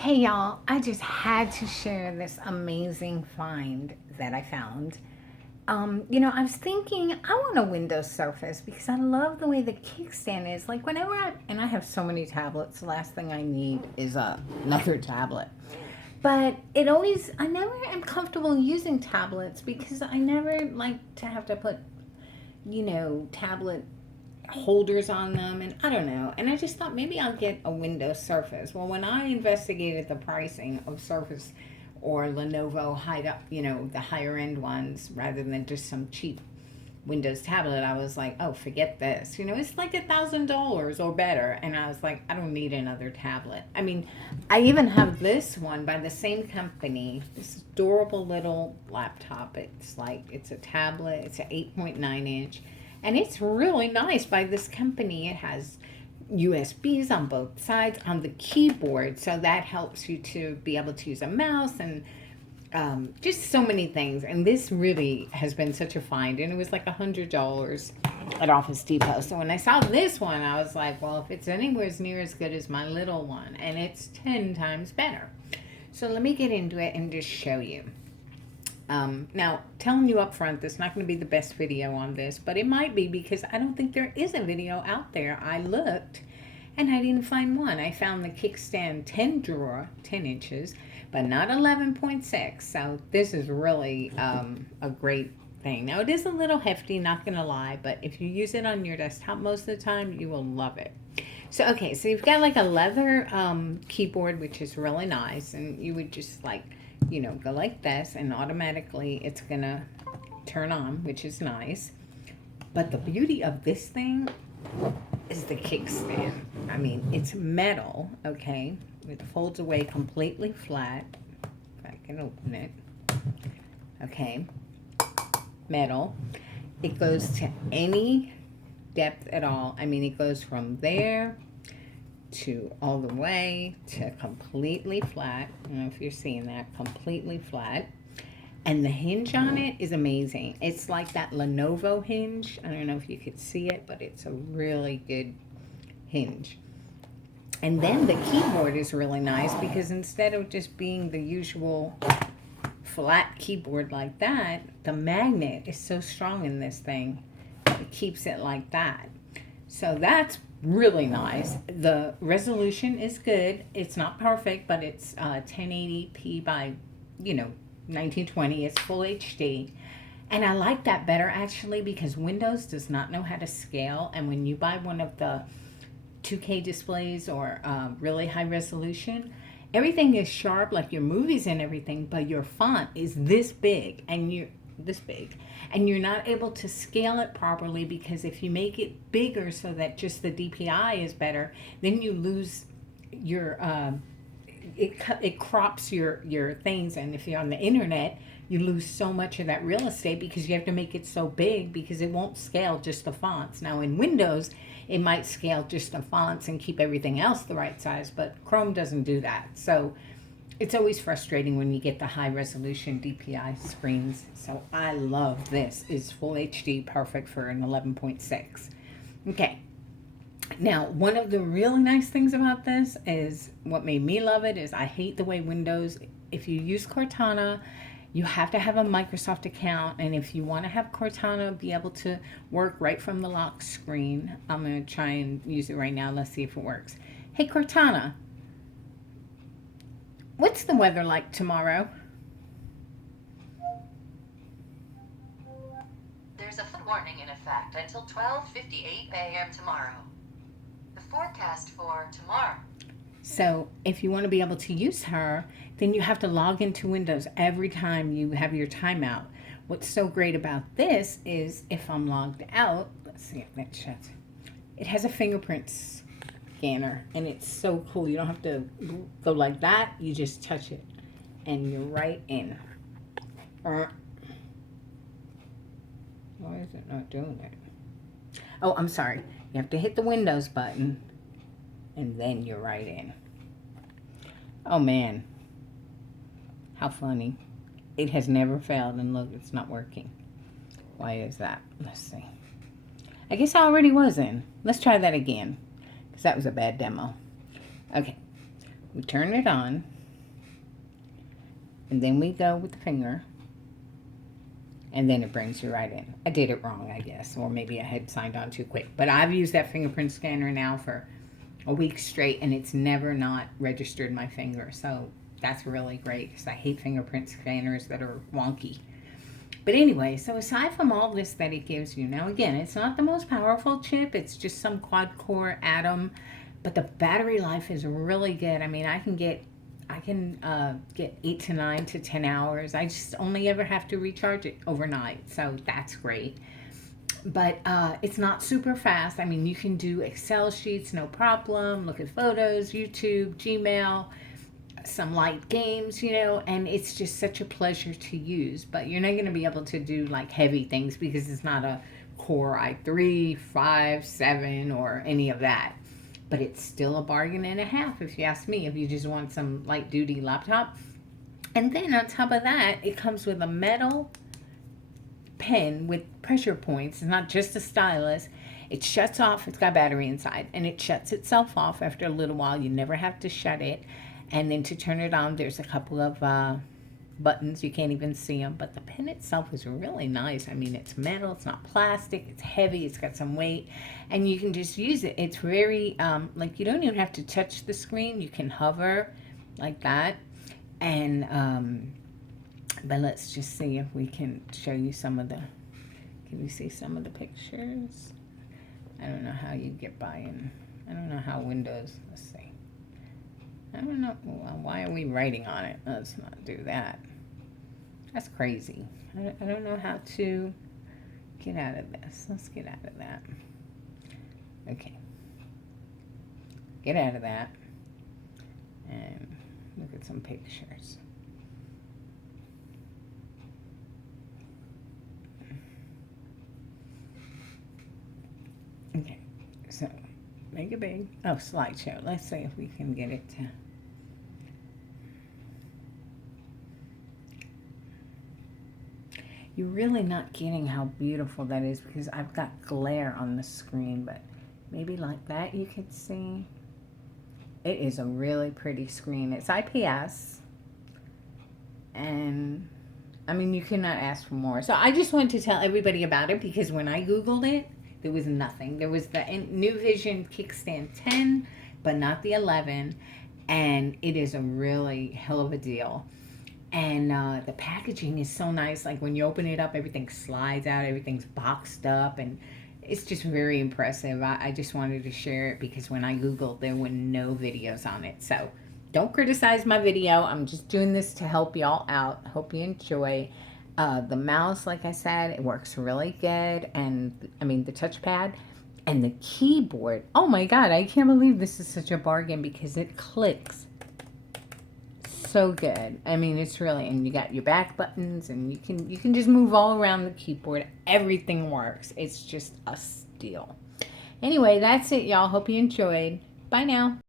Hey y'all, I just had to share this amazing find that I found. I was thinking I want a Windows Surface because I love the way the kickstand is. Like and I have so many tablets, the last thing I need is another tablet. But I never am comfortable using tablets because I never like to have to put, tablet holders on them, and I don't know. And I just thought maybe I'll get a Windows Surface. Well, when I investigated the pricing of Surface or Lenovo the higher end ones rather than just some cheap Windows tablet, I was like, oh, forget this. It's like $1,000 or better. And I was like, I don't need another tablet. I mean, I even have this one by the same company, this adorable little laptop. It's a tablet, it's an 8.9 inch. And it's really nice by this company. It has USBs on both sides on the keyboard, so that helps you to be able to use a mouse and just so many things. And this really has been such a find, and it was like $100 at Office Depot. So when I saw this one, I was like, well, if it's anywhere near as good as my little one, and it's 10 times better. So let me get into it and just show you. Now, telling you up front, this is not going to be the best video on this, but it might be because I don't think there is a video out there. I looked and I didn't find one. I found the kickstand 10 drawer, 10 inches, but not 11.6. So this is really a great thing. Now, it is a little hefty, not going to lie, but if you use it on your desktop most of the time, you will love it. So, okay, so you've got like a leather keyboard, which is really nice, and you would just go like this, and automatically it's gonna turn on, which is nice. But the beauty of this thing is the kickstand. I mean, it's metal, okay? It folds away completely flat. If I can open it. Okay. Metal. It goes to any depth at all. I mean, it goes from there to all the way to completely flat. I don't know if you're seeing that, completely flat. And the hinge on it is amazing. It's like that Lenovo hinge. I don't know if you could see it, but it's a really good hinge. And then the keyboard is really nice because instead of just being the usual flat keyboard like that, the magnet is so strong in this thing. It keeps it like that. So that's really nice. The resolution is good. It's not perfect, but it's 1080p by 1920. It's full HD, and I like that better actually because Windows does not know how to scale. And when you buy one of the 2K displays or really high resolution, everything is sharp, like your movies and everything, but your font is this big, and you're not able to scale it properly because if you make it bigger so that just the DPI is better, then you lose your it crops your things, and if you're on the internet, you lose so much of that real estate because you have to make it so big because it won't scale just the fonts. Now in Windows, it might scale just the fonts and keep everything else the right size, but Chrome doesn't do that. So it's always frustrating when you get the high resolution DPI screens. So I love this. It's full HD, perfect for an 11.6. Okay. Now, one of the really nice things about this is what made me love it is I hate the way Windows, if you use Cortana, you have to have a Microsoft account. And if you want to have Cortana be able to work right from the lock screen, I'm going to try and use it right now. Let's see if it works. Hey, Cortana. What's the weather like tomorrow? There's a flood warning in effect until 12:58 a.m. tomorrow. The forecast for tomorrow. So if you want to be able to use her, then you have to log into Windows every time you have your timeout. What's so great about this is if I'm logged out, let's see if that shuts. It has a fingerprint scanner, and it's so cool. You don't have to go like that. You just touch it and you're right in. Why is it not doing it? Oh, I'm sorry. You have to hit the Windows button and then you're right in. Oh man, how funny. It has never failed, and look, it's not working. Why is that? Let's see. I guess I already was in. Let's try that again, because that was a bad demo. Okay, We turn it on. And then we go with the finger. And then it brings you right in. I did it wrong, I guess. Or maybe I had signed on too quick. But I've used that fingerprint scanner now for a week straight. And it's never not registered my finger. So that's really great. Because I hate fingerprint scanners that are wonky. But anyway, so aside from all this that it gives you. Now again, it's not the most powerful chip. It's just some quad-core Atom. But the battery life is really good. I mean, I can get 8 to 9 to 10 hours. I just only ever have to recharge it overnight. So that's great. But it's not super fast. I mean, you can do Excel sheets, no problem. Look at photos, YouTube, Gmail, some light games, you know, and it's just such a pleasure to use. But you're not going to be able to do like heavy things because it's not a Core i3, 5, 7, or any of that. But it's still a bargain and a half, if you ask me, if you just want some light-duty laptop. And then on top of that, it comes with a metal pen with pressure points. It's not just a stylus. It shuts off. It's got battery inside. And it shuts itself off after a little while. You never have to shut it. And then to turn it on, there's a couple of buttons. You can't even see them. But the pen itself is really nice. I mean, it's metal. It's not plastic. It's heavy. It's got some weight. And you can just use it. It's very, like, you don't even have to touch the screen. You can hover like that. And, but let's just see if we can show you some of the, can you see some of the pictures? I don't know how you get by in, I don't know how Windows, let's see. I don't know, why are we writing on it? Let's not do that. That's crazy. I don't know how to get out of this. Let's get out of that. Okay. Get out of that. And look at some pictures. Okay. So, make it big. Oh, slideshow. Let's see if we can get it to... You're really not getting how beautiful that is because I've got glare on the screen, but maybe like that you could see. It is a really pretty screen. It's IPS. And, I mean, you cannot ask for more. So I just wanted to tell everybody about it because when I Googled it, there was nothing. There was the NuVision Kickstand 10, but not the 11. And it is a really hell of a deal. And the packaging is so nice. Like when you open it up, everything slides out. Everything's boxed up. And it's just very impressive. I just wanted to share it because when I Googled, there were no videos on it. So don't criticize my video. I'm just doing this to help y'all out. Hope you enjoy. The mouse, like I said, it works really good. And I mean, the touchpad and the keyboard. Oh my God, I can't believe this is such a bargain because it clicks so good. I mean, it's really, and you got your back buttons and you can just move all around the keyboard. Everything works. It's just a steal. Anyway, that's it, y'all. Hope you enjoyed. Bye now.